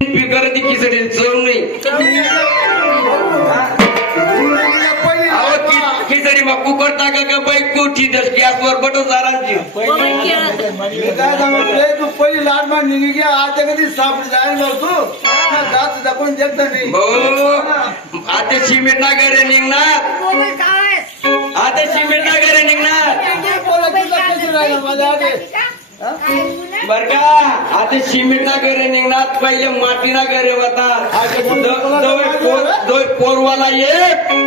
करती खिचडी चव नाही खिचडी मग कुकर टाका का बाईक कोठी गॅसवर बटन आरामची काय सांगितलंय तू पहिली लाट मान निघी घ्या आता कधी सापडी जायला नव्हतो जात दाखवून देत नाही भाऊ आता सिमेंट ना घरे निघणार आता सिमेंट ना घरे निघणार माझ्या बर का आता सिमेंट ना घरे निघणार पहिले माती ना घरे होतात पोरवाला ये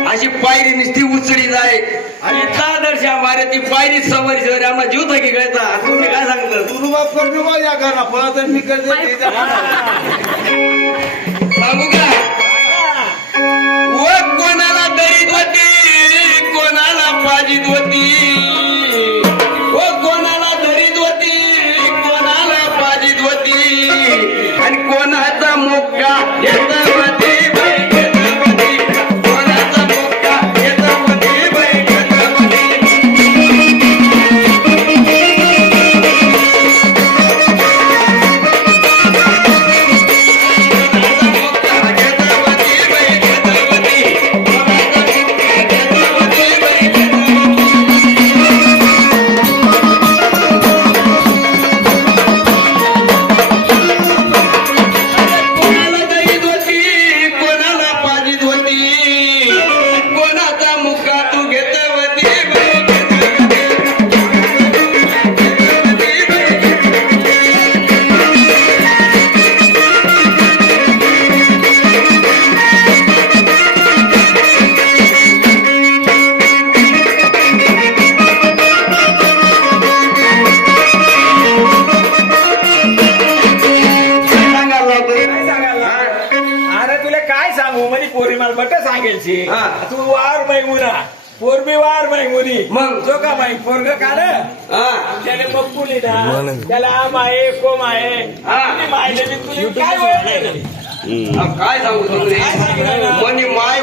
अशी पायरी नुसती उचडी जाय आणि आदर्श मारे ती पायरी सवारी सवारी आम्हाला जीव थकी गळता तुम्ही काय सांगता तू बाप करू या घरा फळा तर मी करते सांगू का व कोणाला दरीत होती कोणाला पाजीत होती व कोणाला दरीत होती कोणाला पाजीत होती आणि कोणाचा मुक्का येत होती कोणाचा मुक्का येत होती पोरी मला बट सांगायची हा. तू वार मैमुना पोरबी वार मैमुनी मग? जो का माई पोरग काढ त्याने बप्पू लिहिला त्याला आम आहे कोम आहे हा. तुम्ही मायले बी तुला काय वळ नाही. काय सांगू तुम्ही काय सांगितलं? म्हणे माय